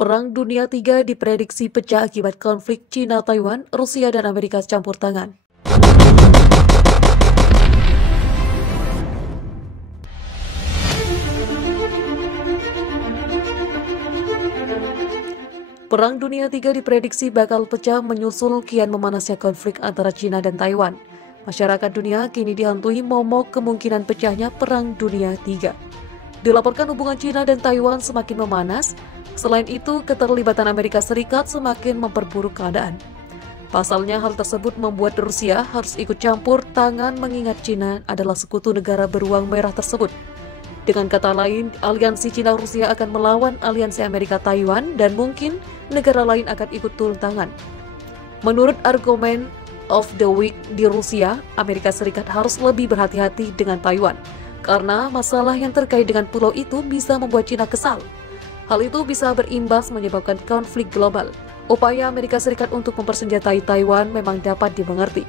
Perang Dunia III diprediksi pecah akibat konflik Cina-Taiwan, Rusia dan Amerika campur tangan. Perang Dunia III diprediksi bakal pecah menyusul kian memanasnya konflik antara Cina dan Taiwan. Masyarakat dunia kini dihantui momok kemungkinan pecahnya Perang Dunia III. Dilaporkan hubungan Cina dan Taiwan semakin memanas. Selain itu, keterlibatan Amerika Serikat semakin memperburuk keadaan. Pasalnya, hal tersebut membuat Rusia harus ikut campur tangan mengingat Cina adalah sekutu negara beruang merah tersebut. Dengan kata lain, aliansi Cina-Rusia akan melawan aliansi Amerika-Taiwan dan mungkin negara lain akan ikut turun tangan. Menurut argumen of the week di Rusia, Amerika Serikat harus lebih berhati-hati dengan Taiwan karena masalah yang terkait dengan pulau itu bisa membuat Cina kesal. Hal itu bisa berimbas menyebabkan konflik global. Upaya Amerika Serikat untuk mempersenjatai Taiwan memang dapat dimengerti.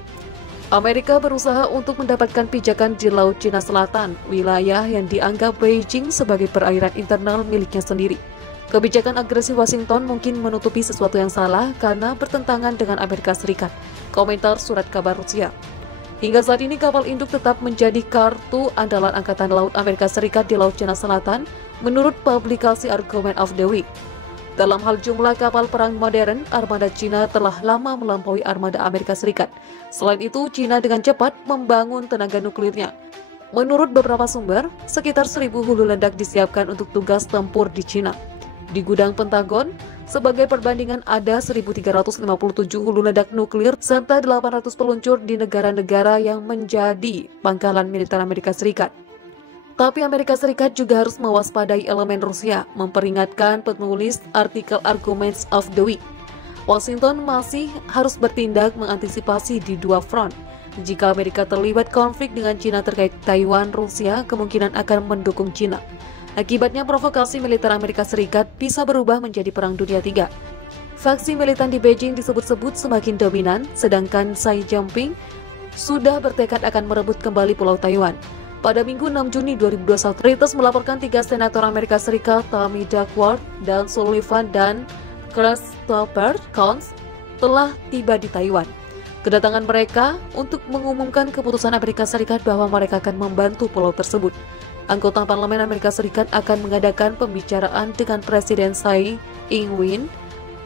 Amerika berusaha untuk mendapatkan pijakan di Laut Cina Selatan, wilayah yang dianggap Beijing sebagai perairan internal miliknya sendiri. Kebijakan agresif Washington mungkin menutupi sesuatu yang salah karena bertentangan dengan Amerika Serikat. Komentar surat kabar Rusia. Hingga saat ini kapal induk tetap menjadi kartu andalan Angkatan Laut Amerika Serikat di Laut Cina Selatan, menurut publikasi Argument of the Week. Dalam hal jumlah kapal perang modern, armada Cina telah lama melampaui armada Amerika Serikat. Selain itu, Cina dengan cepat membangun tenaga nuklirnya. Menurut beberapa sumber, sekitar 1.000 hulu ledak disiapkan untuk tugas tempur di Cina. Di gudang Pentagon, sebagai perbandingan ada 1.357 hulu ledak nuklir serta 800 peluncur di negara-negara yang menjadi pangkalan militer Amerika Serikat. Tapi Amerika Serikat juga harus mewaspadai elemen Rusia, memperingatkan penulis artikel Arguments of the Week. Washington masih harus bertindak mengantisipasi di dua front. Jika Amerika terlibat konflik dengan Cina terkait Taiwan, Rusia kemungkinan akan mendukung Cina. Akibatnya provokasi militer Amerika Serikat bisa berubah menjadi Perang Dunia III. Faksi militan di Beijing disebut-sebut semakin dominan, sedangkan Xi Jinping sudah bertekad akan merebut kembali Pulau Taiwan. Pada Minggu 6 Juni 2021, Reuters melaporkan 3 senator Amerika Serikat, Tammy Duckworth, Dan Sullivan, dan Christopher Coons telah tiba di Taiwan. Kedatangan mereka untuk mengumumkan keputusan Amerika Serikat bahwa mereka akan membantu pulau tersebut. Anggota Parlemen Amerika Serikat akan mengadakan pembicaraan dengan Presiden Tsai Ing-wen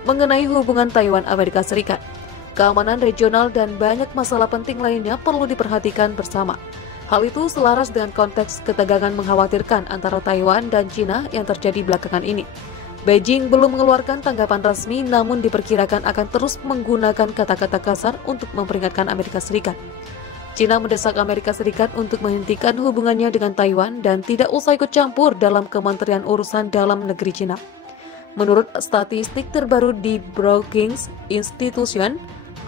mengenai hubungan Taiwan-Amerika Serikat. Keamanan regional dan banyak masalah penting lainnya perlu diperhatikan bersama. Hal itu selaras dengan konteks ketegangan mengkhawatirkan antara Taiwan dan Cina yang terjadi belakangan ini. Beijing belum mengeluarkan tanggapan resmi, namun diperkirakan akan terus menggunakan kata-kata kasar untuk memperingatkan Amerika Serikat. Cina mendesak Amerika Serikat untuk menghentikan hubungannya dengan Taiwan dan tidak usah ikut campur dalam Kementerian Urusan Dalam Negeri Cina. Menurut statistik terbaru di Brookings Institution,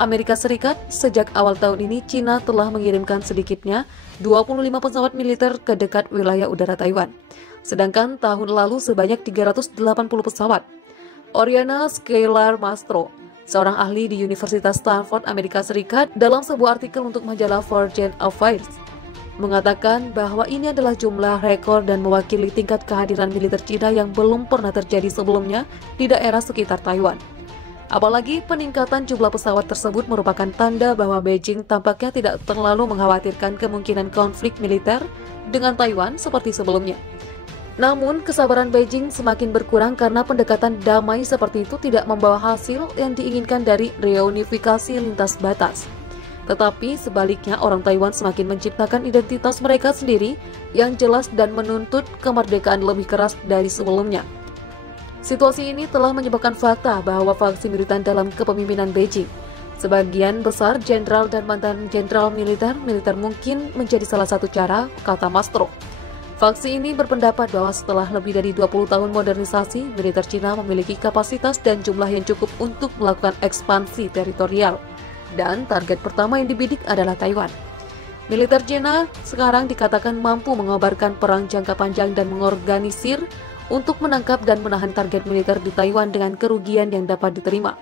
Amerika Serikat, sejak awal tahun ini Cina telah mengirimkan sedikitnya 25 pesawat militer ke dekat wilayah udara Taiwan. Sedangkan tahun lalu sebanyak 380 pesawat. Oriana Scalar Mastro, seorang ahli di Universitas Stanford, Amerika Serikat, dalam sebuah artikel untuk majalah Foreign Affairs, mengatakan bahwa ini adalah jumlah rekor dan mewakili tingkat kehadiran militer Cina yang belum pernah terjadi sebelumnya di daerah sekitar Taiwan. Apalagi peningkatan jumlah pesawat tersebut merupakan tanda bahwa Beijing tampaknya tidak terlalu mengkhawatirkan kemungkinan konflik militer dengan Taiwan seperti sebelumnya. Namun, kesabaran Beijing semakin berkurang karena pendekatan damai seperti itu tidak membawa hasil yang diinginkan dari reunifikasi lintas batas. Tetapi sebaliknya, orang Taiwan semakin menciptakan identitas mereka sendiri yang jelas dan menuntut kemerdekaan lebih keras dari sebelumnya. Situasi ini telah menyebabkan fakta bahwa faksi militan dalam kepemimpinan Beijing, sebagian besar jenderal dan mantan jenderal militer mungkin menjadi salah satu cara, kata Mastro. Faksi ini berpendapat bahwa setelah lebih dari 20 tahun modernisasi, militer Cina memiliki kapasitas dan jumlah yang cukup untuk melakukan ekspansi teritorial. Dan target pertama yang dibidik adalah Taiwan. Militer Cina sekarang dikatakan mampu mengobarkan perang jangka panjang dan mengorganisir untuk menangkap dan menahan target militer di Taiwan dengan kerugian yang dapat diterima.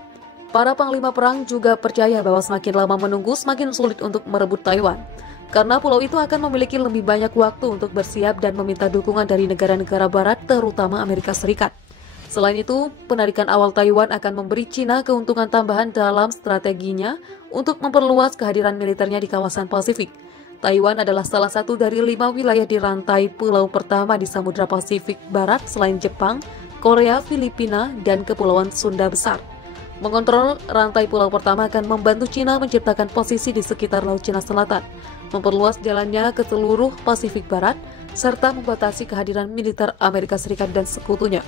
Para panglima perang juga percaya bahwa semakin lama menunggu, semakin sulit untuk merebut Taiwan, karena pulau itu akan memiliki lebih banyak waktu untuk bersiap dan meminta dukungan dari negara-negara barat, terutama Amerika Serikat. Selain itu, penarikan awal Taiwan akan memberi Cina keuntungan tambahan dalam strateginya untuk memperluas kehadiran militernya di kawasan Pasifik. Taiwan adalah salah satu dari 5 wilayah di rantai pulau pertama di Samudra Pasifik Barat selain Jepang, Korea, Filipina, dan Kepulauan Sunda Besar. Mengontrol rantai pulau pertama akan membantu Cina menciptakan posisi di sekitar Laut Cina Selatan, memperluas jalannya ke seluruh Pasifik Barat, serta membatasi kehadiran militer Amerika Serikat dan sekutunya.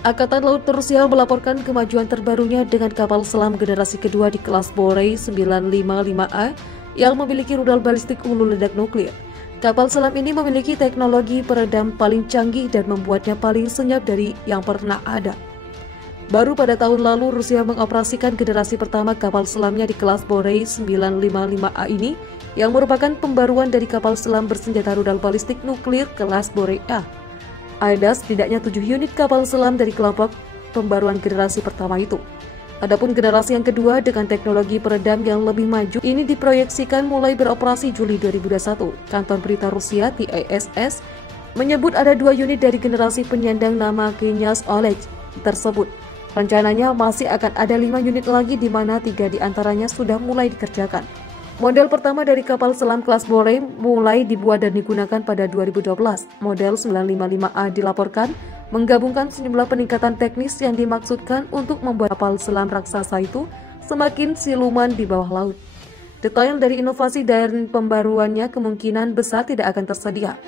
Angkatan Laut Rusia melaporkan kemajuan terbarunya dengan kapal selam generasi kedua di kelas Borei 955A yang memiliki rudal balistik hulu ledak nuklir. Kapal selam ini memiliki teknologi peredam paling canggih dan membuatnya paling senyap dari yang pernah ada. Baru pada tahun lalu Rusia mengoperasikan generasi pertama kapal selamnya di kelas Borei 955A ini yang merupakan pembaruan dari kapal selam bersenjata rudal balistik nuklir kelas Borei A. Ada setidaknya 7 unit kapal selam dari kelompok pembaruan generasi pertama itu. Adapun generasi yang kedua dengan teknologi peredam yang lebih maju ini diproyeksikan mulai beroperasi Juli 2021. Kantor berita Rusia TASS menyebut ada 2 unit dari generasi penyandang nama Knyaz Oleg tersebut. Rencananya masih akan ada 5 unit lagi di mana 3 diantaranya sudah mulai dikerjakan. Model pertama dari kapal selam kelas Borei mulai dibuat dan digunakan pada 2012. Model 955A dilaporkan menggabungkan sejumlah peningkatan teknis yang dimaksudkan untuk membuat kapal selam raksasa itu semakin siluman di bawah laut. Detail dari inovasi dan pembaruannya kemungkinan besar tidak akan tersedia.